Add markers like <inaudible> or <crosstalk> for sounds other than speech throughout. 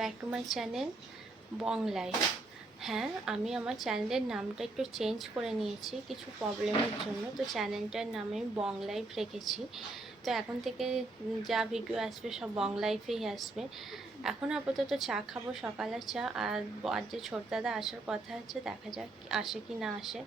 Back to my channel Bong life হ্যাঁ আমি আমার চ্যানেলের নামটা একটু চেঞ্জ করে নিয়েছি, কিছু প্রবলেমের জন্য। তো চ্যানেলটার নাম আমি বং লাইফ রেখেছি। তো এখন থেকে যা ভিডিও আসবে সব বং লাইফেই আসবে। এখন আপাতত চা খাব সকালের চা। আর আর যে ছোট দাদা আসার কথা আছে, দেখা যাক আসে কি না আসে।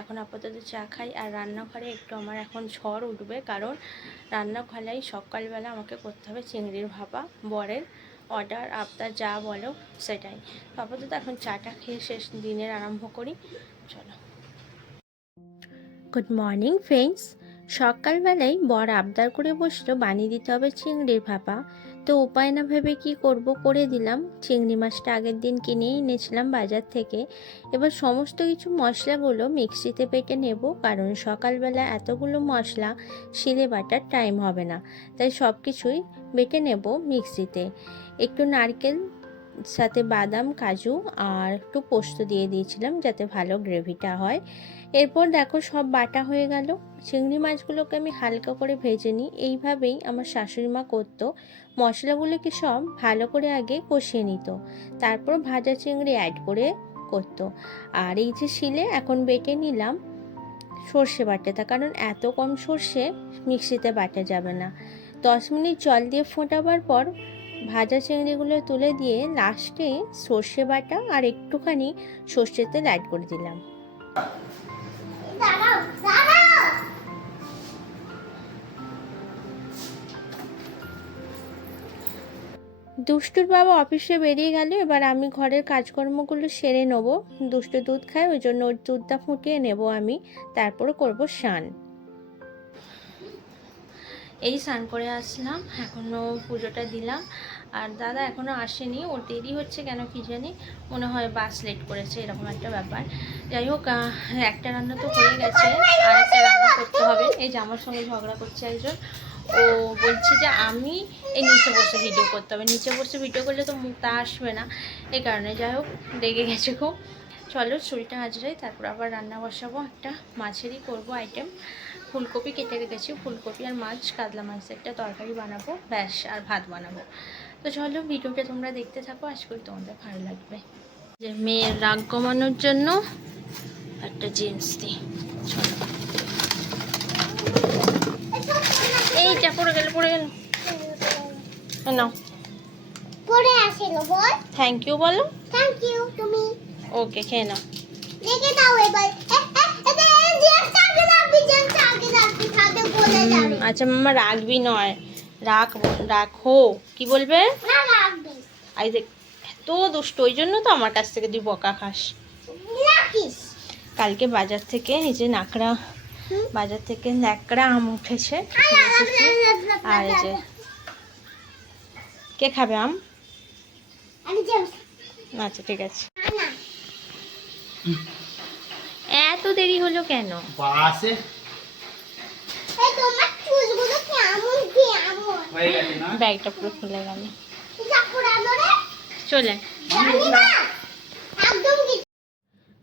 এখন আপাতত চা খাই। আর রান্নাঘরে একটু আমার এখন ঝড় উঠবে, কারণ রান্নাঘরেই সকালবেলা আমাকে করতে হবে চিংড়ির ভাপা, বরের। অর্ডার আবদার যা বলো, সেটাই। আপাতত এখন চাটা খেয়ে শেষ দিনের আরম্ভ করি। চলো। গুড মর্নিং ফ্রেন্ডস সকালবেলায় বর আবদার করে বসল বানিয়ে দিতে হবে চিংড়ির ভাপা। তো উপায় না ভেবে কি করব করে দিলাম। চিংড়ি মাছটা আগের দিন কিনেই এনেছিলাম বাজার থেকে। এবার সমস্ত কিছু মশলাগুলো মিক্সিতে পেটে নেব, কারণ সকালবেলা এতগুলো মশলা শিলে বাটার টাইম হবে না। তাই সব কিছুই বেটে নেব মিক্সিতে। একটু নারকেল সাথে বাদাম, কাজু আর একটু পোস্ত দিয়ে দিয়েছিলাম যাতে ভালো গ্রেভিটা হয়। এরপর দেখো সব বাটা হয়ে গেল। চিংড়ি মাছগুলোকে আমি হালকা করে ভেজে নিই। এইভাবেই আমার শাশুড়ি মা করতো। মশলাগুলোকে সব ভালো করে আগে কষিয়ে নিত। তারপর ভাজা চিংড়ি অ্যাড করে করতো। আর এই যে শিলে এখন বেটে নিলাম সর্ষে বাটাটা, কারণ এত কম সর্ষে মিক্সিতে বাটা যাবে না। দশ মিনিট জল দিয়ে ফোটাবার পর ভাজা চিংড়িগুলো তুলে দিয়ে লাস্টে সর্ষে বাটা আর একটুখানি সর্ষের তেল অ্যাড করে দিলাম। দুষ্টুর বাবা অফিসে বেরিয়ে গেল এবার আমি ঘরের কাজকর্মগুলো সেরে নেব। দুষ্টু দুধ খায় ওই জন্য ওর দুধটা ফুটিয়ে নেব আমি তারপরে করব স্নান। এই স্নান করে আসলাম এখনও পুজোটা দিলাম। আর দাদা এখনও আসেনি, ওর দেরি হচ্ছে কেন কি জানি, মনে হয় বাস লেট করেছে, এরকম একটা ব্যাপার। যাই হোক একটা রান্না তো হয়ে গেছে, আর একটা রান্না করতে হবে। এই যে আমার সঙ্গে ঝগড়া করছে একজন, ও বলছে যে আমি এই নিচে বসে ভিডিও করতে হবে। নিচে বসে ভিডিও করলে তো মুখটা আসবে না। এই কারণে যাই হোক, রেগে গেছে খুব। চলো চুরিটা হাজরাই তারপর আবার রান্না বসাবো। একটা মাছেরই করব আইটেম ফুলকপি কেটে রেখেছি, ফুলকপি আর মাছ, কাতলা মাছের একটা তরকারি বানাবো, ব্যাস, আর ভাত বানাবো। তো চলো ভিডিওটা তোমরা দেখতে থাকো আশা করি তোমাদের ভালো লাগবে যে মেয়ের রাগ কমানোর জন্য একটা জিন্স দিই চলো এইটা পড়ে গেল পড়ে গেল নাও আসিল বল থ্যাংক ইউ বলো থ্যাংক ইউ তুমি ওকে খেয়ে নাও রেখে দাও এবার আচ্ছা মামা রাখবি নয় রাখ রাখো। কি বলবে? না রাখবি আই দেখ এত দুষ্ট ওই জন্য তো আমার কাছ থেকে তুই বকা খাস। কালকে বাজার থেকে এই যে নাকড়া বাজার থেকে ন্যাকড়া আম উঠেছে আর এই যে কে খাবে আম? আচ্ছা ঠিক আছে। এত দেরি হলো কেন? বাসে এই তোমার চুলগুলো কেমন কেমন হয়ে গেছে না ব্যাগটা পুরো খুলে গেল। চলে।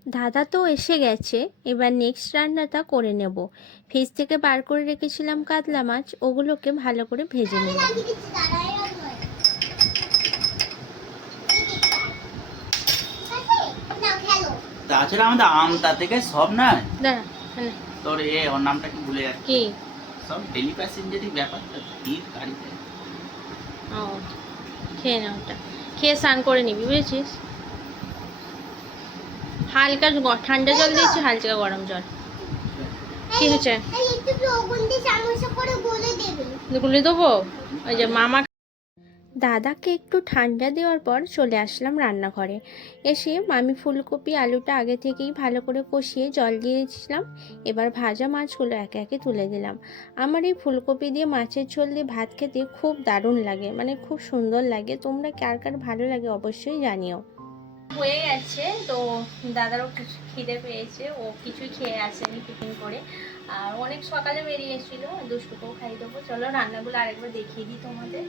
দাদা তো এসে গেছে এবার নেক্সট রান্নাটা করে নেব। ফ্রিজ থেকে বার করে রেখেছিলাম কাতলা মাছ ওগুলোকে ভালো করে ভেজে নেব। তাছাড়া আমাদের আমতা থেকে সব না তোর এ ওর নামটা কি ভুলে যাচ্ছে। কি সব ডেলি প্যাসেঞ্জারই ব্যাপারটা ভিড় গাড়িতে। ও খেয়ে না ওটা। খেয়ে স্নান করে নিবি বুঝেছিস? হালকা ঠান্ডা জল দিয়েছি হালকা গরম জল। কি আছে গুলে দেবো? ওই যে মামা দাদাকে একটু ঠান্ডা দেওয়ার পর চলে আসলাম রান্নাঘরে। এসে মামি ফুলকপি, আলুটা আগে থেকেই ভালো করে কষিয়ে জল দিয়েছিলাম। এবার ভাজা মাছগুলো একে একে তুলে দিলাম। আমার এই ফুলকপি দিয়ে মাছের ঝোল দিয়ে ভাত খেতে খুব দারুণ লাগে মানে খুব সুন্দর লাগে। তোমরা কার কার ভালো লাগে অবশ্যই জানিও। হয়ে গেছে, তো দাদারও খিদে পেয়েছে, ও কিছুই খেয়ে আসেনি টিফিন করে। আর অনেক সকালে বেরিয়ে বেরিয়েছিল দুষ্টুকেও খাই দেবো। চলো রান্নাগুলো আরেকবার দেখিয়ে দিই তোমাদের।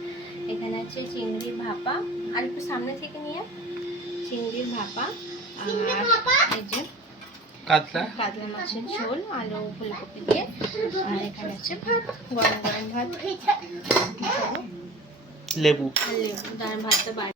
এখানে আছে চিংড়ির ভাপা। আর একটু সামনে থেকে নিয়ে চিংড়ির ভাপা। আর এই যে কাতলা? কাতলা মাছের ঝোল আলু ফুলকপি দিয়ে। আর এখানে আছে ভাত গরম গরম ভাত। লেবু। লেবু দাঁড়ান ভাতটা বাড়ি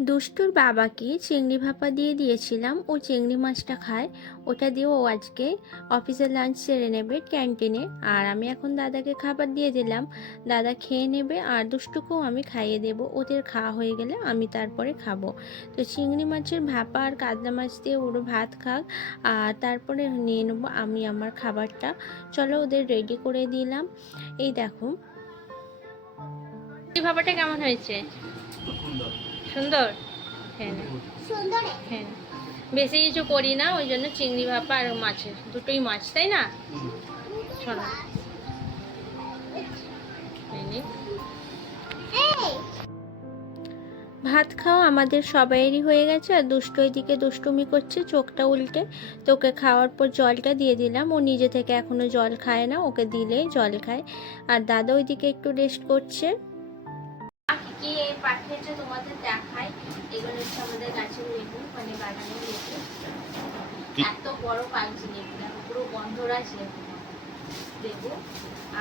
দুষ্টুর বাবাকে চিংড়ি ভাপা দিয়ে দিয়েছিলাম। ও চিংড়ি মাছটা খায়। ওটা দিয়ে ও আজকে অফিসের লাঞ্চ সেরে নেবে ক্যান্টিনে। আর আমি এখন দাদাকে খাবার দিয়ে দিলাম। দাদা খেয়ে নেবে আর দুষ্টুকেও আমি খাইয়ে দেব। ওদের খাওয়া হয়ে গেলে আমি তারপরে খাব। তো চিংড়ি মাছের ভাপা আর কাতলা মাছ দিয়ে ওরও ভাত খাক। আর তারপরে নিয়ে নেব আমি আমার খাবারটা। চলো ওদের রেডি করে দিলাম। এই দেখো। ভাপাটা কেমন হয়েছে? সুন্দর? হ্যাঁ। সুন্দর। হ্যাঁ। বেশি কিছু করি না ওই জন্য চিংড়ি ভাপা আর মাছের দুটোই মাছ তাই না? শোনো ভাত খাওয়া আমাদের সবাইয়েরই হয়ে গেছে আর দুষ্ট ওইদিকে দুষ্টুমি করছে চোখটা উল্টে। তো ওকে খাওয়ার পর জলটা দিয়ে দিলাম ও নিজে থেকে এখনও জল খায় না ওকে দিলে জল খায়। আর দাদা ওইদিকে একটু রেস্ট করছে। কি পাঠিয়েছে তোমাদের দেখাই এগুলো হচ্ছে আমাদের গাছের লেবু মানে বাগানের লেবু। এত বড় পাইছি লেবু দেখো পুরো গন্ধরাজ লেবু। লেবু।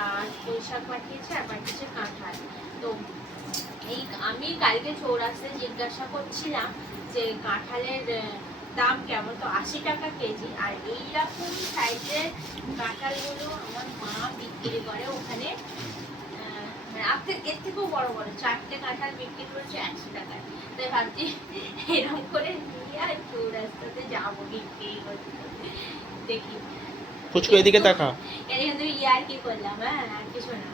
আর পুঁই শাক পাঠিয়েছে আর পাঠিয়েছে কাঁঠাল। তো এই আমি কালকে চৌরাস্তায় জিজ্ঞাসা করছিলাম যে কাঁঠালের দাম কেমন? তো আশি টাকা কেজি। আর এইরকম সাইজের কাঁঠালগুলো আমার মা বিক্রি করে ওখানে। আহ, মানে আপনার এর থেকেও বড় বড় চারটে কাঁঠাল বিক্রি করছে একশো টাকায়। তাই ভাবছি এরকম করে নিয়ে আর চৌরাস্তাতে যাব বিক্রি করতে দেখি। ফুচকু এদিকে তাকা কিন্তু ইয়ার কি করলাম হ্যাঁ আর কিছু না।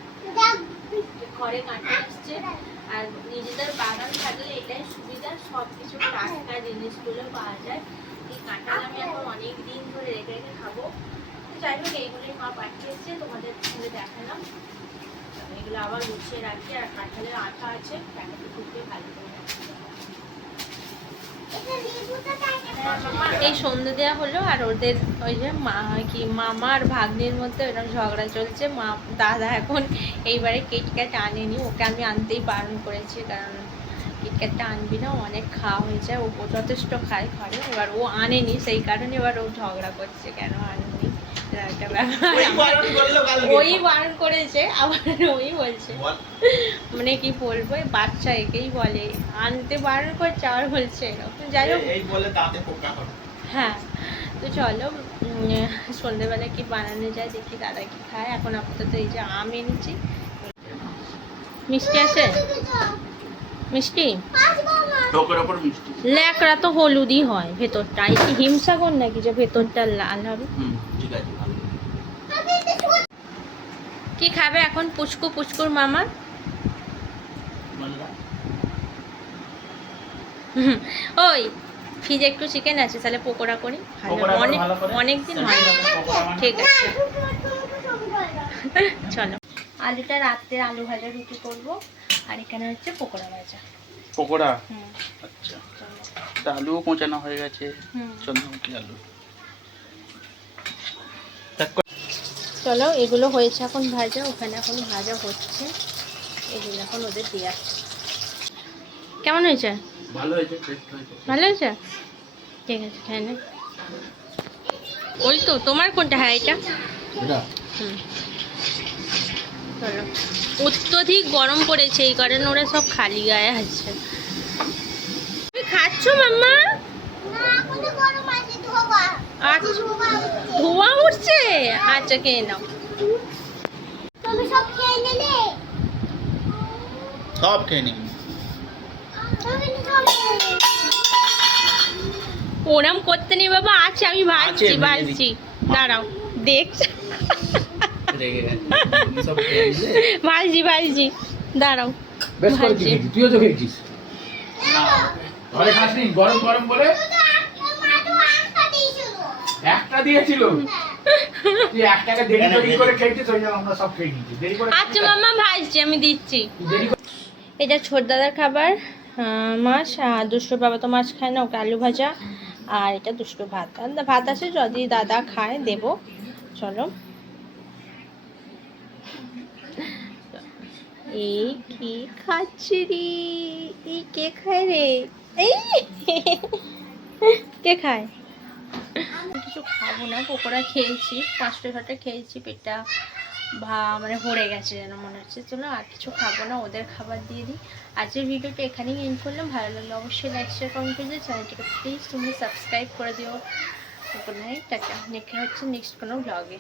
ঘরে কাঁঠাল আসছে আর নিজেদের বাগান থাকলে এটাই সুবিধা সব কিছু টাটকা জিনিসগুলো পাওয়া যায়। এই কাঁঠাল আমি এখন অনেক দিন ধরে রেখে রেখে খাব। যাই হোক এইগুলোই মা পাঠিয়েছে তোমাদের দেখালাম আবার গুছিয়ে রাখি আর কাঁঠালের আছে এই সন্ধে দেওয়া হলো আর ওদের ওই যে মা কি মামা আর ভাগ্নির মধ্যে এরকম ঝগড়া চলছে। মা, দাদা এখন এইবারে কিটক্যাট আনেনি, ওকে আমি আনতেই বারণ করেছি কারণ কিটক্যাটটা আনবি না অনেক খাওয়া হয়ে যায় ও যথেষ্ট খায় ঘরে, এবার ও আনেনি, সেই কারণে এবার ও ঝগড়া করছে, কেন আনেনি এরকম একটা ব্যাপার। ওই বারণ করেছে আবার ওই বলছে। মানে কি বলব বাচ্চা একেই বলে। আনতে বারণ করছে আর বলছে এরকম। যাই হোক। হ্যাঁ। তো চলো উম, সন্ধেবেলা কি বানানো যায় দেখি দাদা কি খায়। এখন আপাতত এই যে আম এনেছি। মিষ্টি আছে মিষ্টি? ল্যাকড়া তো হলুদই হয় ভেতরটা। এই কি হিমসাগর নাকি যে ভেতরটা লাল হবে? কি খাবে এখন পুচকু পুচকুর মামা? ওই ফ্রিজে একটু চিকেন আছে তাহলে পকোড়া করি। অনেক। অনেক দিন হয়। ঠিক আছে। <laughs> চলো। আলুটা রাত্রে আলু ভাজা রুটি করব। আর এখানে হচ্ছে পকোড়া ভাজা। পকোড়া? হুম। আচ্ছা। আলুও কোঁচানো হয়ে গেছে। হুম। চন্দ্রমুখী আলু। চলো এগুলো হয়েছে এখন ভাজা ওখানে এখন ভাজা হচ্ছে। এগুলো এখন ওদের দেওয়া কেমন হয়েছে? ভালো হয়েছে। ভালো হয়েছে? ঠিক আছে খেয়ে নে। ওই তো তোমার কোনটা? হ্যাঁ এটা? এটা? হুম। অত্যধিক গরম পড়েছে এই কারণে ওরা সব খালি গায়ে আছে। তুমি খাচ্ছ মাম্মা? না এখন গরম আছে ধোবা আচ্ছা ধোবা উঠছে। ধোয়া উঠছে? আচ্ছা খেয়ে নাও। তুমি সব খেয়ে। ওরম করতে নেই বাবা আছে আমি ভাজছি ভেজে ভাজছি। দাঁড়াও দেখছ। <laughs> ভাজছি ভাজছি দাঁড়াও বেশ করে। খেয়েছিস? তুইও তো খেয়েছিস। ঘরে খাসনি? গরম গরম বলে? একটা দিয়েছিল। তুই একটাকে দেরি দেরি করে খেয়েছিস ওই জন্য আমরা সব খেয়ে নিয়েছি। দেরি করে আচ্ছা মামা ভাজছি আমি দিচ্ছি। এটা ছোট দাদার খাবার মাছ আর দুষ্টু বাবা তো মাছ খায় না ওকে আলু ভাজা আর এটা দুষ্টু ভাত। ভাত আছে যদি দাদা খায় দেব। চলো। এই কি খাচ্ছি রে এই কে খায় রে? এই! কে খায়? কিছু খাব না, পকোড়া খেয়েছি, পাঁচটা ছটা খেয়েছি, পেটটা ভা মানে ভরে গেছে যেন মনে হচ্ছে। চলো আর কিছু খাব না, ওদের খাবার দিয়ে দিই। আজকের ভিডিওটা এখানেই এন্ড করলাম। ভালো লাগলে অবশ্যই লাইক শেয়ার কমেন্ট করে দিও। চ্যানেলটিকে প্লিজ তুমি সাবস্ক্রাইব করে দিও। Good night tata. দেখা হচ্ছে নেক্সট কোনো ব্লগে